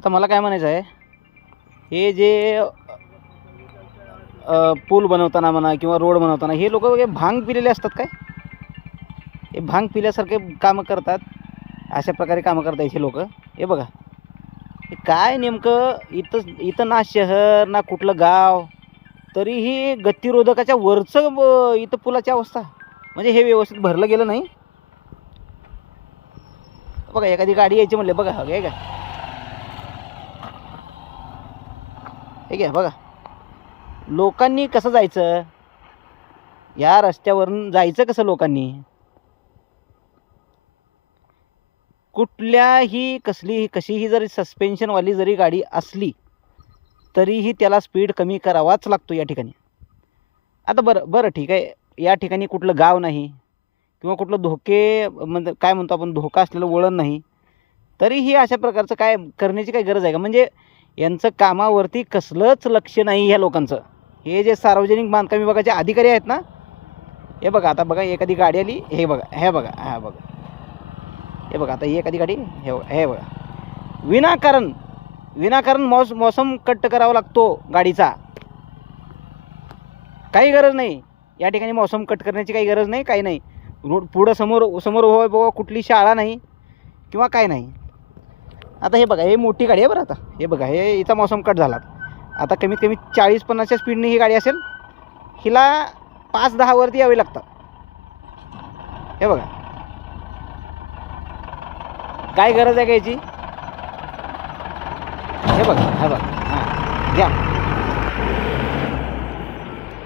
आता मला काय म्हणायचं आहे, हे जे पूल बनवताना म्हणा किंवा रोड बनवताना हे लोक भांग पिलेले असतात काय? हे भांग पिल्यासारखे कामं करतात, अशा प्रकारे कामं करतात हे लोक. हे बघा, हे काय नेमकं, इथं ना शहर ना कुठलं गाव, तरीही गतिरोधकाच्या वरचं इथं पुलाची अवस्था. म्हणजे हे व्यवस्थित भरलं गेलं नाही. बघा, एखादी गाडी यायची म्हणले, बघा हे काय, हे घ्या बघा, लोकांनी कसं जायचं, या रस्त्यावरून जायचं कसं लोकांनी? कुठल्याही कशीही जरी सस्पेन्शनवाली जरी गाडी असली तरीही त्याला स्पीड कमी करावाच लागतो या ठिकाणी. आता बरं ठीक आहे, या ठिकाणी कुठलं गाव नाही किंवा कुठलं म्हणजे काय म्हणतो आपण, धोका असलेलं वळण नाही, तरीही अशा प्रकारचं काय करण्याची काही गरज आहे का? म्हणजे यांचं कामावरती कसलंच लक्ष नाही ह्या लोकांचं. हे जे सार्वजनिक बांधकाम विभागाचे अधिकारी आहेत ना, हे बघा, आता बघा एखादी गाडी आली, हे बघा, हे बघा, हा बघा, हे बघा, आता ही एखादी गाडी, हे बघा, विनाकारण मौसम कट करावा लागतो गाडीचा. काही गरज नाही या ठिकाणी मौसम कट करण्याची, काही गरज नाही, काही नाही. रोड पुढं समोर हो बाबा, कुठली शाळा नाही किंवा काय नाही. आता हे बघा, हे मोठी गाडी आहे बरं. आता हे बघा, हे इथं मौसम कट झाला. आता कमीत कमी 40-50च्या स्पीडने ही गाडी असेल, हिला 5-10 वरती यावे लागतात. हे बघा, काय गरज आहे का याची? हे बघा, हां घ्या.